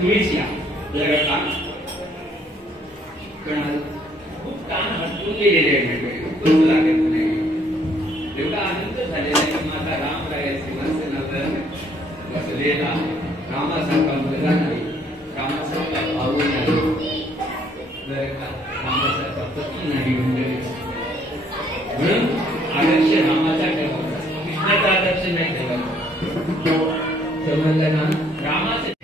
तुम्हीच या जरा का खूप कान हटून गेलेले आहे लागत नाही एवढा आनंद झालेला आहे की माझा रामराय सिंहासनावर बसलेला रामासारखा मुलगा नाही रामासारखा भाऊ नाही रामासारखा पती नाही म्हणून आदर्श रामाचा ठेवायचा कृष्णाचा आदर्श नाही ठेवायचा समजलं ना रामाचं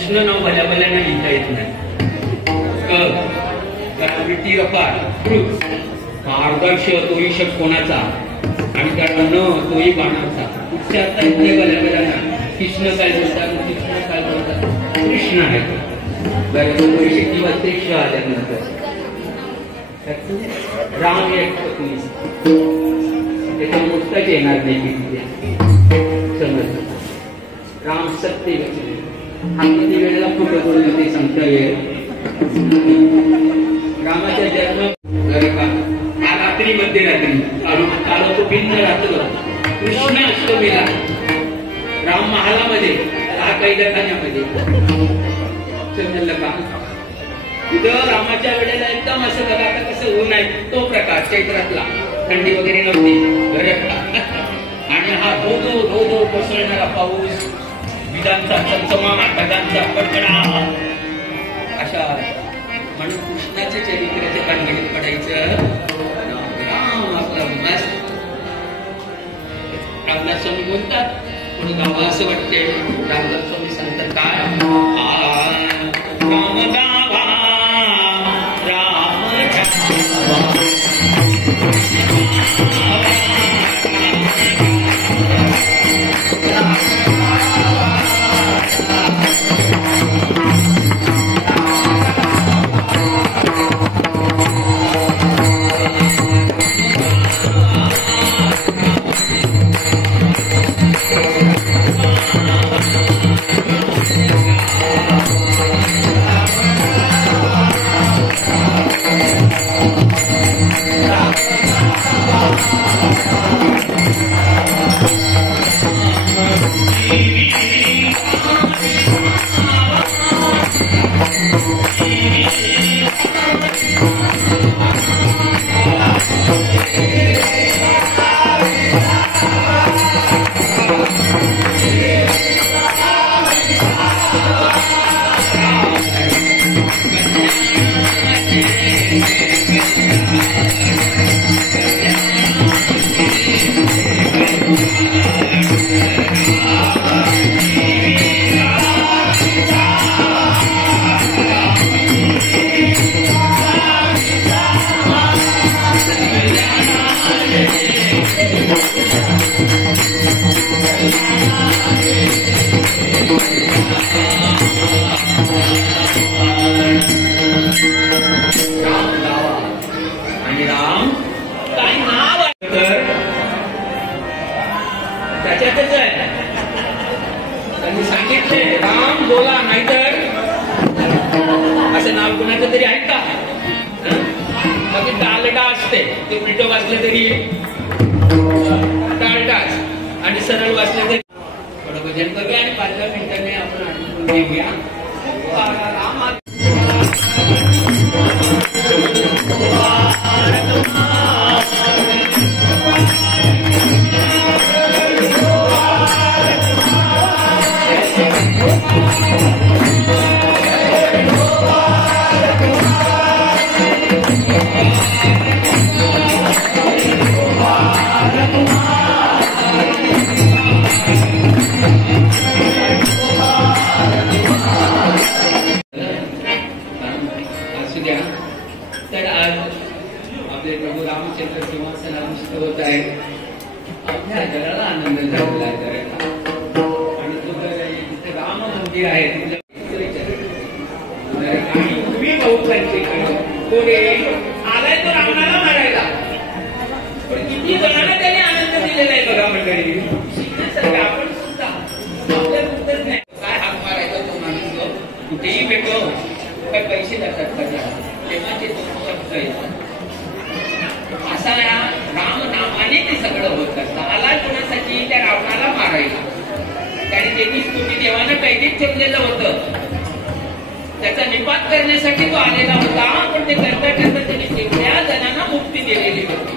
कृष्ण नाव भल्या भल्याने लिहिता येत नाही मार्गदर्श तोही शक कोणाचा आणि त्याला न तोही बाणाचा उच्चारता येत नाही भल्या भल्याना कृष्ण काय बोलतात कृष्ण काय बोलतात कृष्ण आहे थोडीशी ती अध्यक्ष आल्यानंतर राम त्याच्या मुक्तच येणार नाही की तिथे समजलं राम सत्य हा किती वेळेला कुठं करून ते सांगता येईल रामाचा जन्म रात्री मध्यरात्री काल तो भिन्न रात्र कृष्ण अष्टमीला राम महालामध्ये कैदखान्यामध्ये समजलं का तिथं रामाच्या वेळेला एकदम असं बघा आता कसं ऊन आहे तो प्रकार चैत्रातला थंडी वगैरे नव्हती आणि हा धो धो कोसळणारा पाऊस विधांचा चमचमा ढगांचा कडकडा अशा म्हणून कृष्णाच्या चरित्राच्या भानगडीत पडायचं राम आपला मस्त रामदास स्वामी बोलतात कोणी गावा असं वाटते रामदास स्वामी सांगतात काय राम गावा राम मारायला. त्याने 33 कोटी देवानं कैदीत ठेवलेलं होतं. त्याचा निपात करण्यासाठी तो आलेला होता, पण ते करता करता त्यांनी तेवढ्या जणांना मुक्ती दिलेली होती.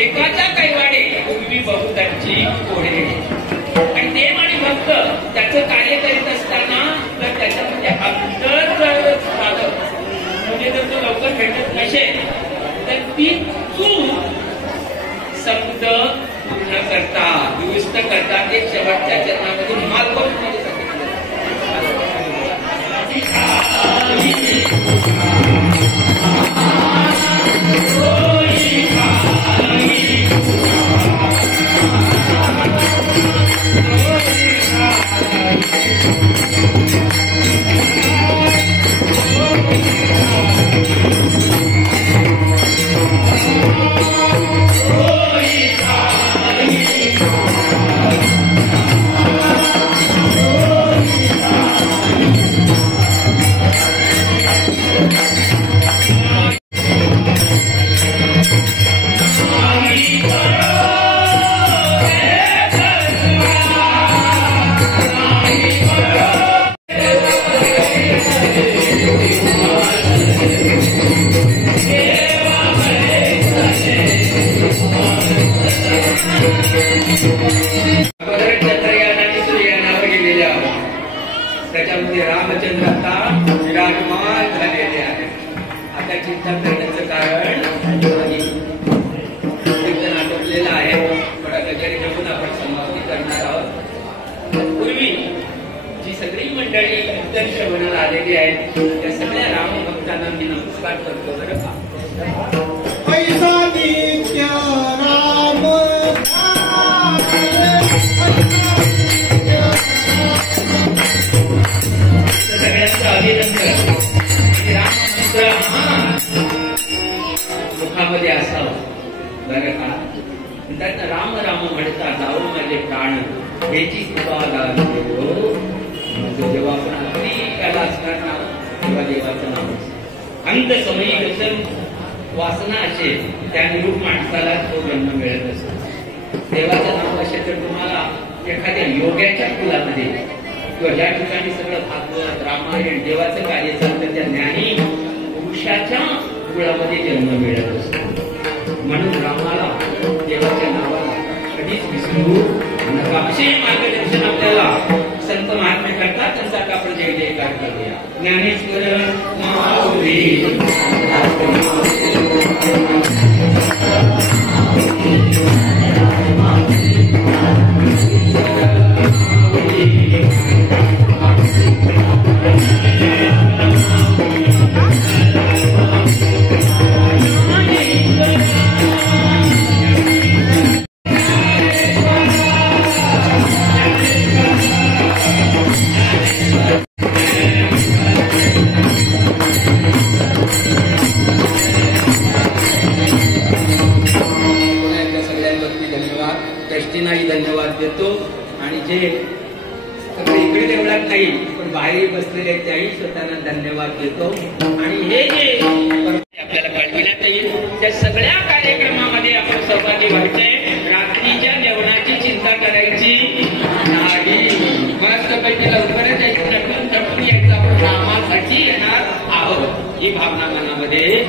एकाच्या कैवाडे पूर्वी बहुतांची कोडे. आणि देव आणि भक्त त्याचं कार्य करीत असताना तर त्याच्यामध्ये अंतर झालं म्हणजे जर तो लवकर भेटत नसेल तर ती चूक समुद्र पूर्ण करता दुरुस्त करता ते शेवटच्या चरणामधून मार्ग त्याच्यामध्ये रामचंद्र आता विराजमान झालेले आहे. आता चिंता करण्याचं कारण कीर्तन आटोपलेलं आहे. थोडा गजरी घेऊन आपण समाप्ती करणार आहोत. पूर्वी जी सगळी मंडळी कीर्तन श्रवणाला आलेली आहेत त्या सगळ्या रामभक्तांना मी नमस्कार करतो. बरं का सगळ्यांचं अभिनंदन. राममंत्र मुखामध्ये असावं. बरं का त्यांना राम राम म्हणता जाऊ माझे प्राण याची कृपा लागतो. जेव्हा आपण अगदी त्याला असणार ना तेव्हा देवाचं नाव अंत समयी वचन वासना असेल त्या निरूप माणसाला तो जन्म मिळत असतो. देवाचं नाव असेल तर तुम्हाला एखाद्या योग्याच्या कुलामध्ये किंवा ज्या ठिकाणी सगळं भागवत रामायण देवाचं कार्य चालतं त्या ज्ञानी पुरुषाच्या कुळामध्ये जन्म मिळत असतो. म्हणून रामाला देवाच्या नावाला कधीच विसरू नका. असे मार्गदर्शन आपल्याला संत महात्मे करतात. त्यांचा आता आपण जय जयकार करूया. ज्ञानेश्वर माऊली धन्यवाद देतो. आणि जे इकडे तेवढाच नाही पण बाहेर बसलेले त्याही स्वतःला धन्यवाद देतो. आणि हे जे आपल्याला कळविण्यात येईल त्या सगळ्या कार्यक्रमामध्ये आपण सहभागी व्हायचे. रात्रीच्या जेवणाची चिंता करायची नाही. मस्तपैकी लवकरच यायचं यायचं आपण रामासाठी येणार आहोत ही भावना मनामध्ये.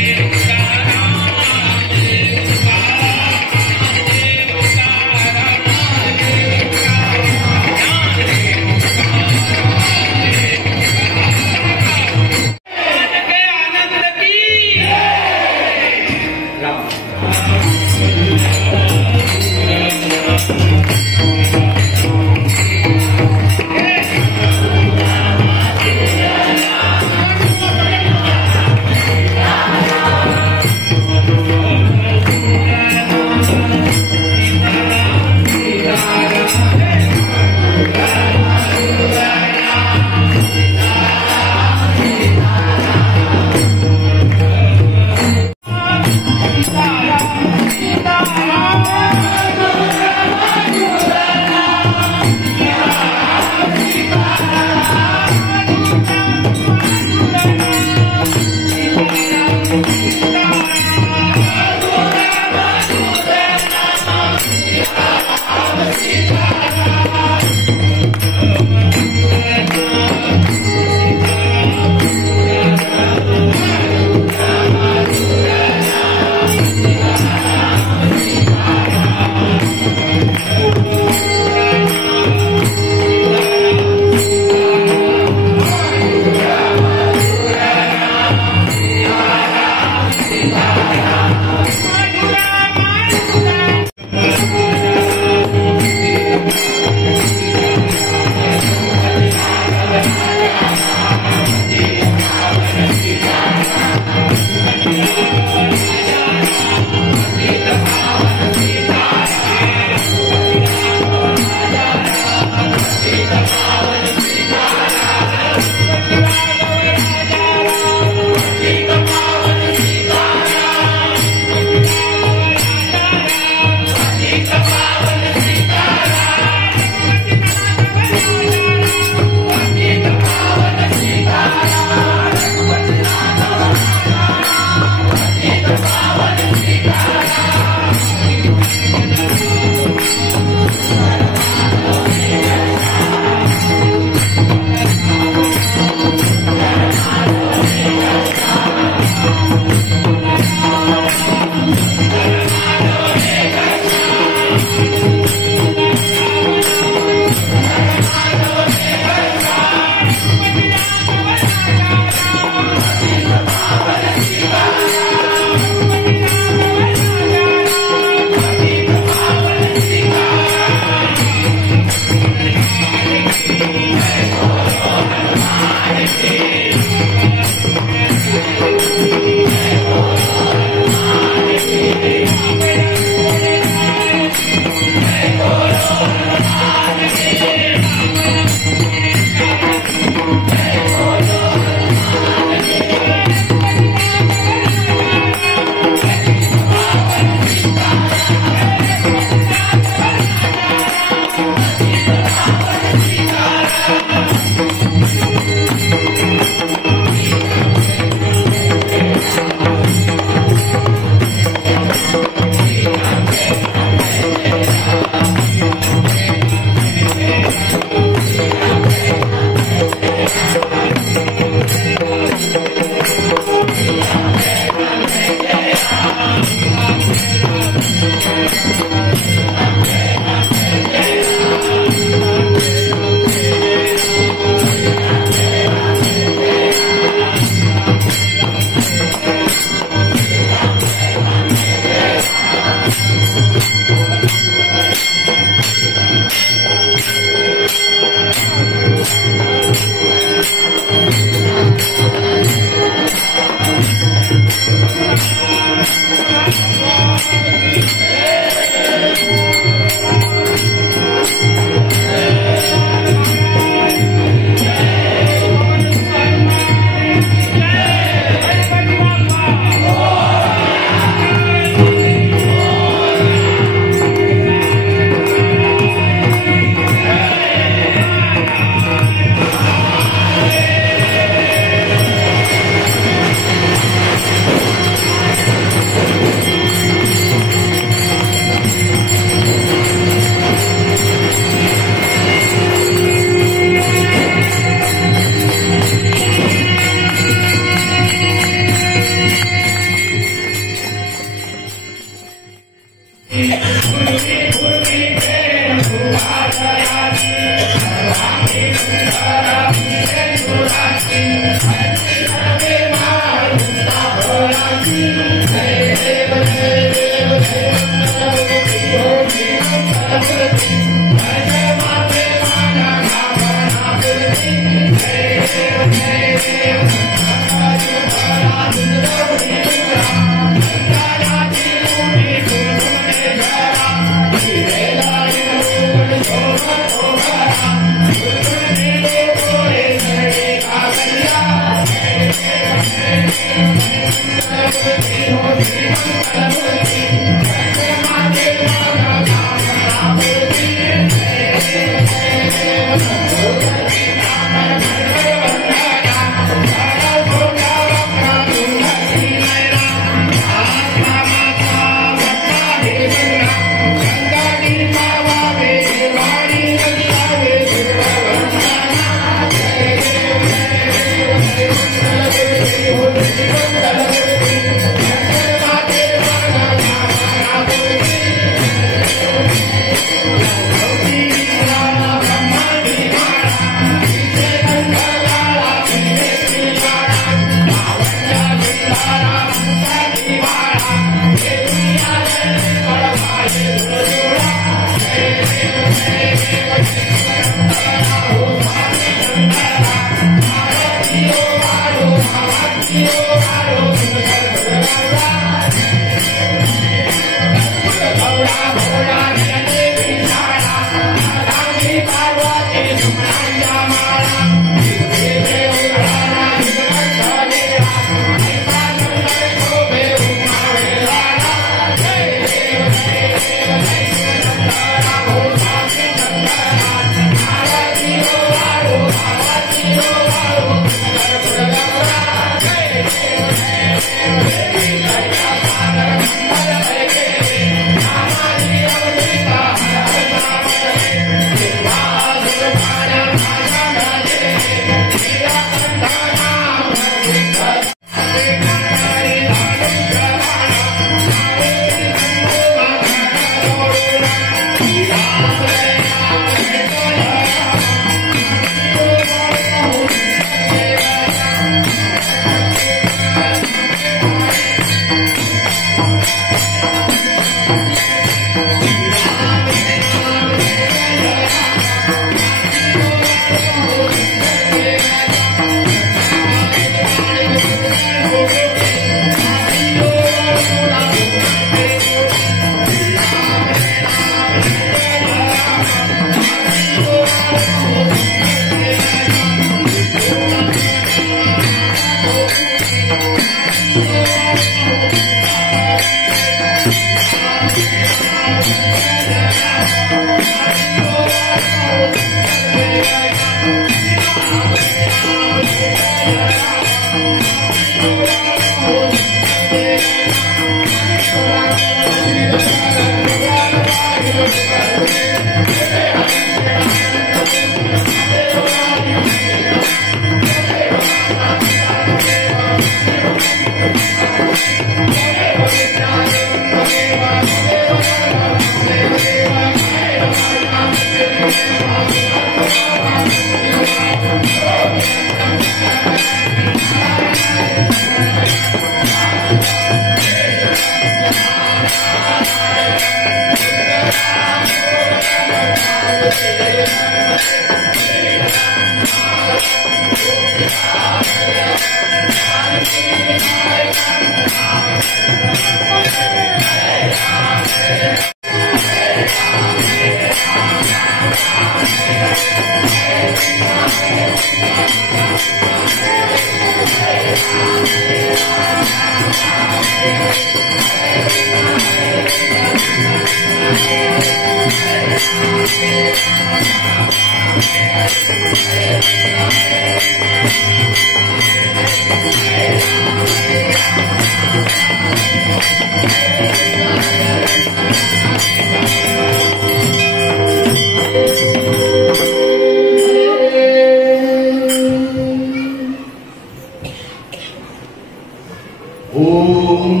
ओम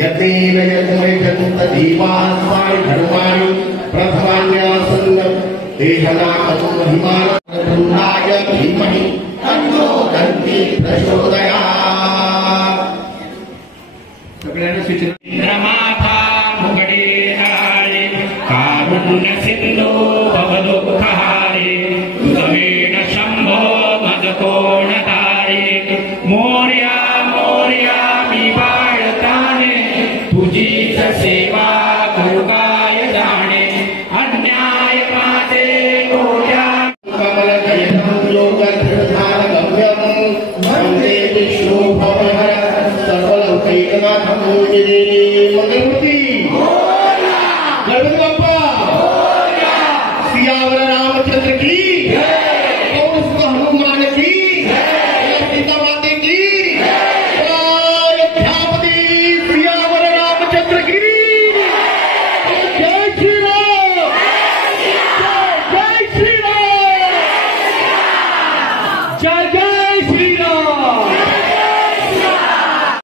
यतेन यतमयजन्त दीवान् हनुमान् प्रथमान्यासन्न देहनाकतो महिमानाय धीमहि तन्नो दन्ति प्रचोदयात्। सगळ्यांना सूचना इंद्रमाथा मुगडे नाळे कारुण्य सिंधो भवदुःखहारे तुझवेण